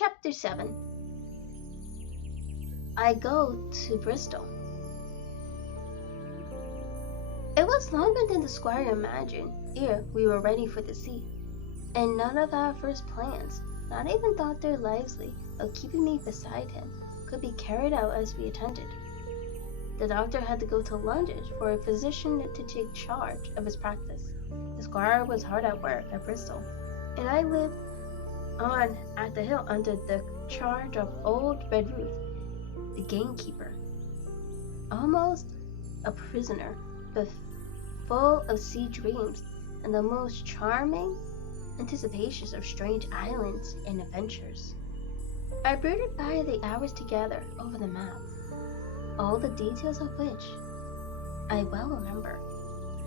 Chapter 7. I go to Bristol. It was longer than the squire imagined ere we were ready for the sea, and none of our first plans, not even Dr. Livesey of keeping me beside him, could be carried out as we intended. The doctor had to go to London for a physician to take charge of his practice. The squire was hard at work at Bristol, and I lived on at the hill under the charge of old Red Ruth, the gamekeeper. Almost a prisoner, but full of sea dreams and the most charming anticipations of strange islands and adventures. I brooded by the hours together over the map, all the details of which I well remember.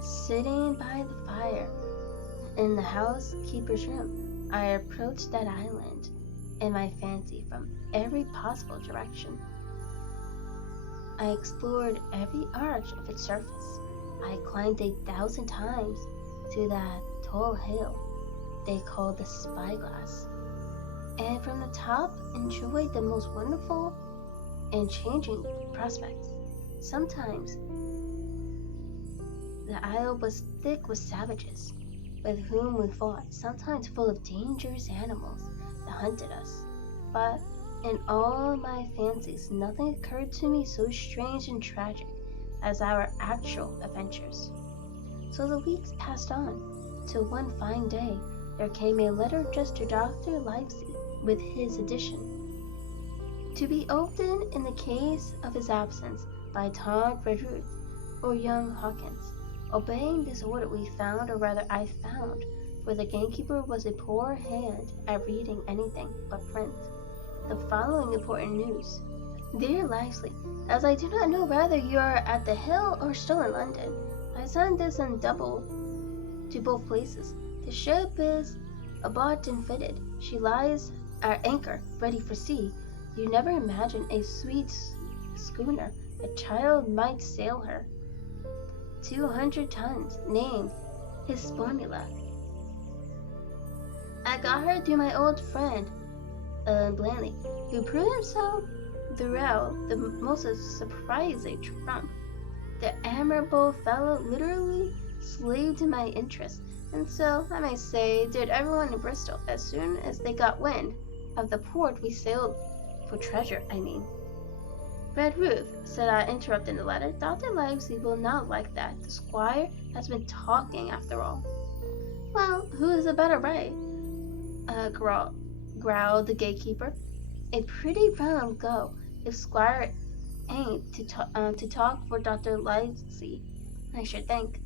Sitting by the fire in the housekeeper's room, I approached that island in my fancy from every possible direction. I explored every arch of its surface. I climbed 1,000 times to that tall hill they call the Spyglass, and from the top enjoyed the most wonderful and changing prospects. Sometimes the isle was thick with savages, with whom we fought, sometimes full of dangerous animals that hunted us. But in all my fancies, nothing occurred to me so strange and tragic as our actual adventures. So the weeks passed on, till one fine day there came a letter addressed to Dr. Livesey with his edition, to be opened in the case of his absence by Tom Redruth or young Hawkins. Obeying this order we found, or rather I found, for the gamekeeper was a poor hand at reading anything but print, the following important news. Dear Livesey, as I do not know whether you are at the Hill or still in London, I send this in double to both places. The ship is bought and fitted. She lies at anchor, ready for sea. You never imagined a sweet schooner. A child might sail her. 200 tons, named Hispaniola. I got her through my old friend, Blanley, who proved himself throughout the most surprising trump. The admirable fellow literally slaved to my interest, and so, I may say, did everyone in Bristol. As soon as they got wind of the port we sailed for treasure, I mean. Red Ruth, said I, interrupting the letter, Dr. Livesey will not like that. The squire has been talking after all. Well, who is a better right? Growled the gatekeeper. A pretty rum go if squire ain't to talk for Dr. Livesey, I should think.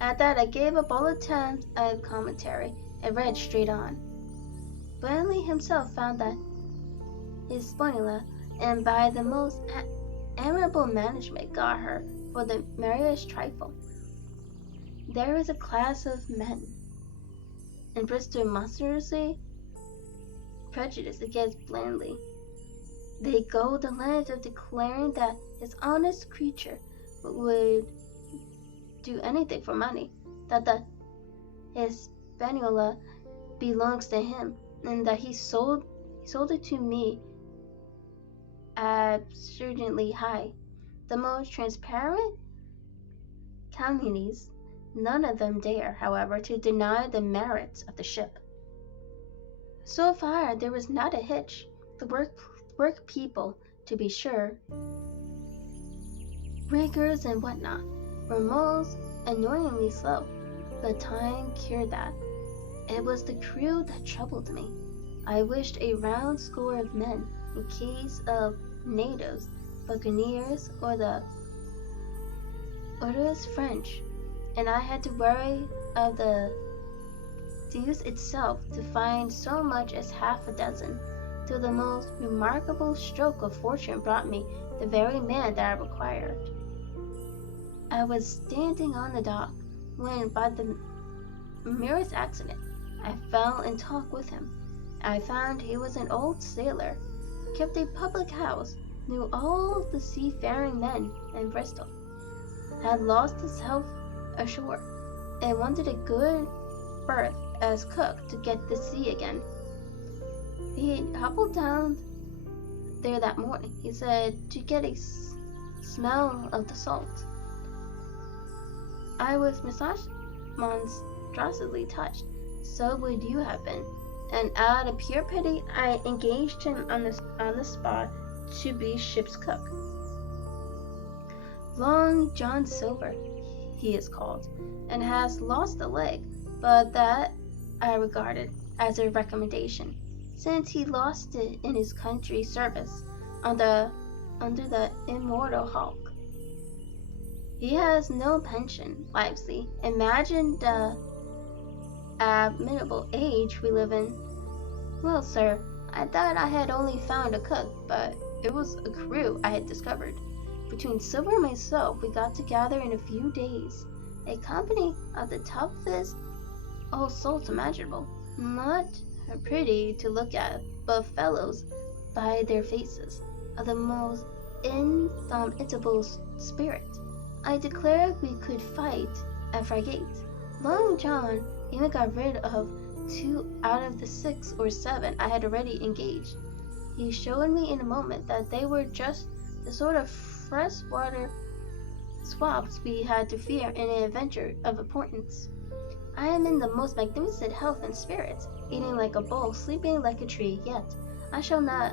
At that I gave up all attempt at commentary and read straight on. Blanley himself found that Hispaniola, and by the most admirable management got her for the merest trifle. There is a class of men in Bristol monstrously prejudiced against Blanley. They go the length of declaring that this honest creature would do anything for money, that the Hispaniola belongs to him, and that he sold it to me absurdly high. The most transparent calumnies, none of them dare, however, to deny the merits of the ship. So far there was not a hitch. The work people, to be sure, riggers and whatnot, were most annoyingly slow, but time cured that. It was the crew that troubled me. I wished a round score of men in case of natives, buccaneers, or the odorous French, and I had to worry of the deuce itself to find so much as half a dozen, till the most remarkable stroke of fortune brought me the very man that I required. I was standing on the dock when, by the merest accident, I fell in talk with him. I found he was an old sailor, kept a public house, knew all the seafaring men in Bristol, had lost his health ashore, and wanted a good berth as cook to get to sea again. I hobbled down there that morning, he said, to get a smell of the salt. I was monstrously touched. So would you have been. And out of pure pity, I engaged him on the spot to be ship's cook. Long John Silver, he is called, and has lost a leg, but that I regarded as a recommendation, since he lost it in his country's service under the immortal Hulk. He has no pension, Livesey. Imagine the abominable age we live in. Well, sir, I thought I had only found a cook, but it was a crew I had discovered. Between Silver and myself, we got together in a few days. A company of the toughest old souls imaginable. Not pretty to look at, but fellows, by their faces, of the most indomitable spirit. I declared we could fight at frigate. Long John even got rid of 2 out of the 6 or 7 I had already engaged. He showed me in a moment that they were just the sort of freshwater swabs we had to fear in an adventure of importance. I am in the most magnificent health and spirits, eating like a bull, sleeping like a tree, yet I shall not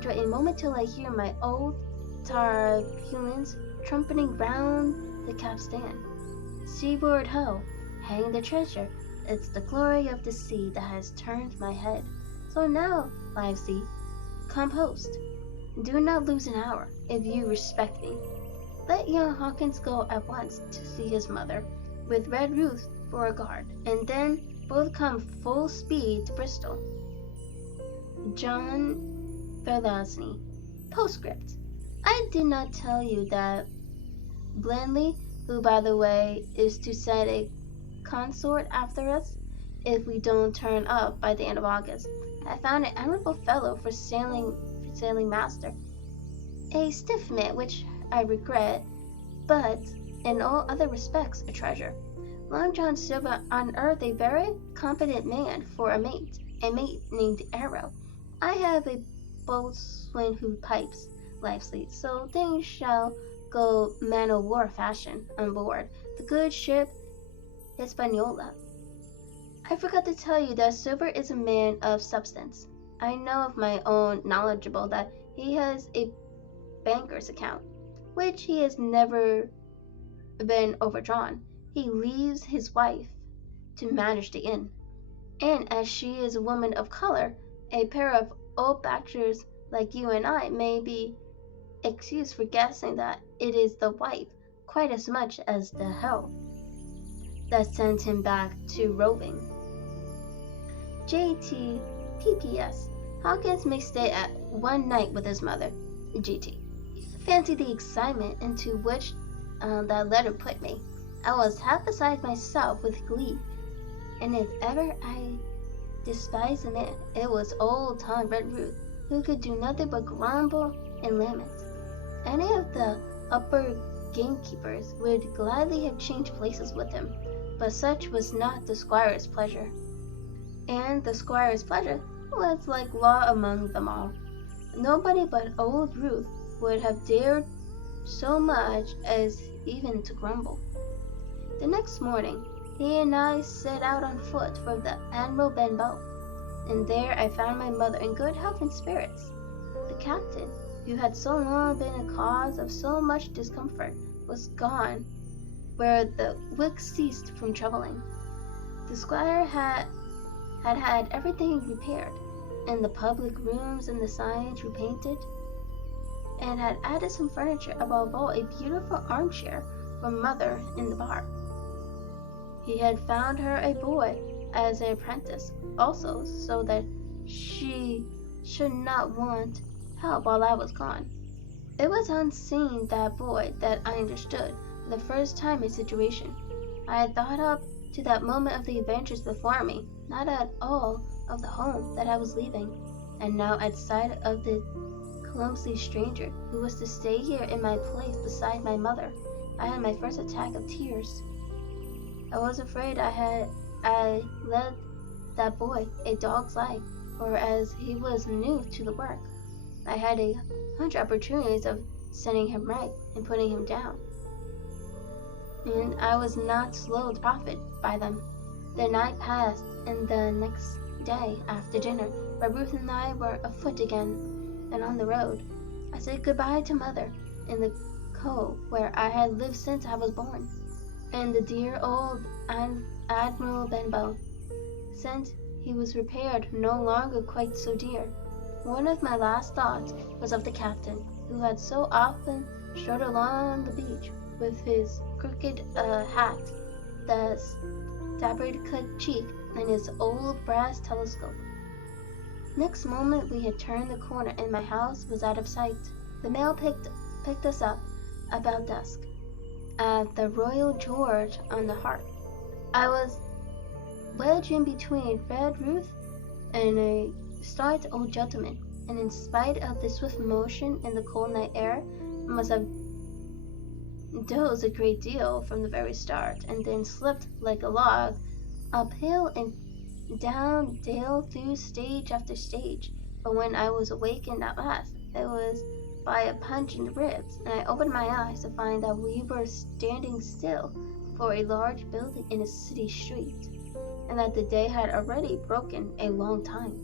dread a moment till I hear my old turbulence trumpeting round the capstan. Seaboard ho, hang the treasure. It's the glory of the sea that has turned my head. So now, Livesey, compost. Do not lose an hour, if you respect me. Let young Hawkins go at once to see his mother, with Red Ruth for a guard, and then both come full speed to Bristol. John Berlasney. Postscript. I did not tell you that Blandley, who by the way is to send a consort after us if we don't turn up by the end of August, I found an admirable fellow for sailing master. A stiff man, which I regret, but in all other respects a treasure. Long John Silver unearthed a very competent man for a mate named Arrow. I have a boatswain who pipes, Livesey, so things shall go man-o'-war fashion on board the good ship Hispaniola. I forgot to tell you that Silver is a man of substance. I know of my own knowledgeable that he has a banker's account, which he has never been overdrawn. He leaves his wife to manage the inn, and as she is a woman of color, a pair of old bachelors like you and I may be excused for guessing that it is the wife quite as much as the hoe that sent him back to roving. JT PPS. Hawkins may stay at one night with his mother. GT. Fancy the excitement into which that letter put me. I was half beside myself with glee, and if ever I despised a man, it was old Tom Red Ruth, who could do nothing but grumble and lament. Any of the upper gamekeepers would gladly have changed places with him, but such was not the squire's pleasure. And the squire's pleasure was like law among them all. Nobody but old Ruth would have dared so much as even to grumble. The next morning, he and I set out on foot for the Admiral Benbow, and there I found my mother in good health and spirits. The captain, who had so long been a cause of so much discomfort, was gone where the wick ceased from troubling. The squire had everything repaired, and the public rooms and the signs repainted, and had added some furniture, above all a beautiful armchair for mother in the bar. He had found her a boy as an apprentice also, so that she should not want help while I was gone. It was on seeing that boy that I understood for the first time my situation. I had thought up to that moment of the adventures before me, not at all of the home that I was leaving, and now at sight of the clumsy stranger who was to stay here in my place beside my mother, I had my first attack of tears. I was afraid I led that boy a dog's life, or as he was new to the work. I had 100 opportunities of setting him right and putting him down, and I was not slow to profit by them. The night passed, and the next day, after dinner, where Ruth and I were afoot again and on the road, I said goodbye to Mother in the cove where I had lived since I was born, and the dear old Admiral Benbow, since he was repaired, no longer quite so dear. One of my last thoughts was of the captain, who had so often strode along the beach with his crooked hat, the scabbard-cut cheek, and his old brass telescope. Next moment we had turned the corner and my house was out of sight. The mail picked us up about dusk at the Royal George on the Hearth. I was wedged in between Fred Ruth and a stout old gentleman, and in spite of the swift motion and the cold night air, I must have dozed a great deal from the very start, and then slipped like a log uphill and down dale through stage after stage. But when I was awakened at last, it was by a punch in the ribs, and I opened my eyes to find that we were standing still before a large building in a city street, and that the day had already broken a long time.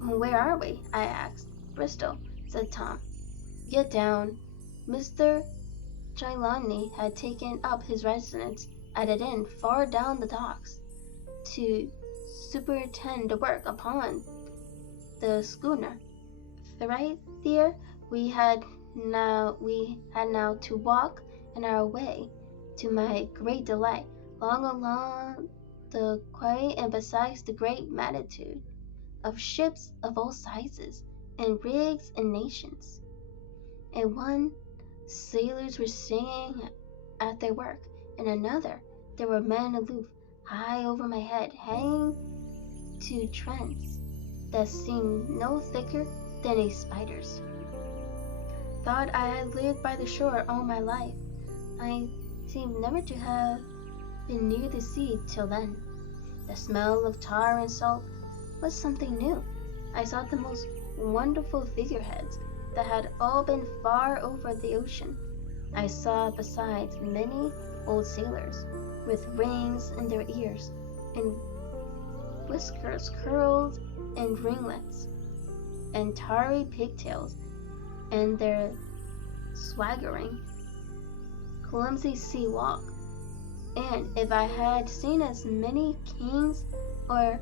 "Where are we?" I asked. "Bristol," said Tom. "Get down." Mr. Trelawney had taken up his residence at an inn far down the docks to superintend the work upon the schooner. Right there we had now to walk in our way, to my great delight, along the quay and beside the great multitude of ships of all sizes and rigs and nations. In one, sailors were singing at their work. In another, there were men aloof, high over my head, hanging to trends that seemed no thicker than a spider's. Thought I had lived by the shore all my life. I seemed never to have been near the sea till then. The smell of tar and salt was something new. I saw the most wonderful figureheads that had all been far over the ocean. I saw besides many old sailors with rings in their ears and whiskers curled in ringlets and tarry pigtails, and their swaggering, clumsy sea walk. And if I had seen as many kings or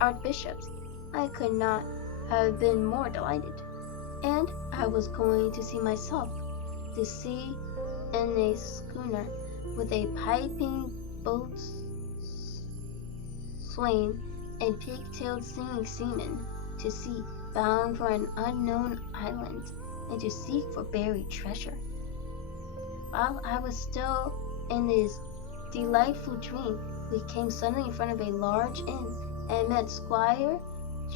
archbishops, I could not have been more delighted. And I was going to see myself, to sea in a schooner with a piping boatswain and pig-tailed singing seamen, to sea bound for an unknown island, and to seek for buried treasure. While I was still in this delightful dream, we came suddenly in front of a large inn and met Squire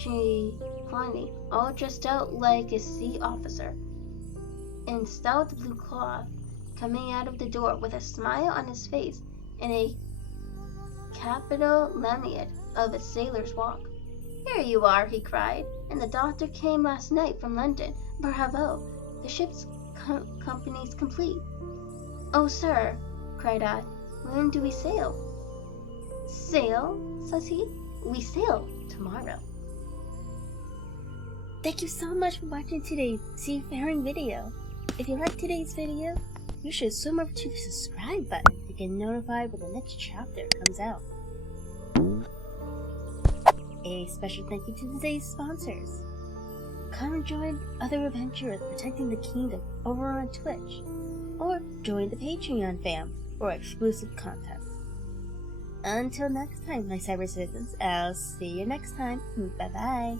Trelawney, all dressed out like a sea officer, in stout blue cloth, coming out of the door with a smile on his face and a capital lamiette of a sailor's walk. "Here you are," he cried, "and the doctor came last night from London. Bravo! The ship's company's complete." "Oh, sir," cried I, "when do we sail?" "Sail?" says he. "We sail tomorrow." Thank you so much for watching today's seafaring video. If you liked today's video, you should swim over to the subscribe button to get notified when the next chapter comes out. A special thank you to today's sponsors. Come and join other adventurers protecting the kingdom over on Twitch, or join the Patreon fam for exclusive content. Until next time, my cyber citizens, I'll see you next time. Bye bye.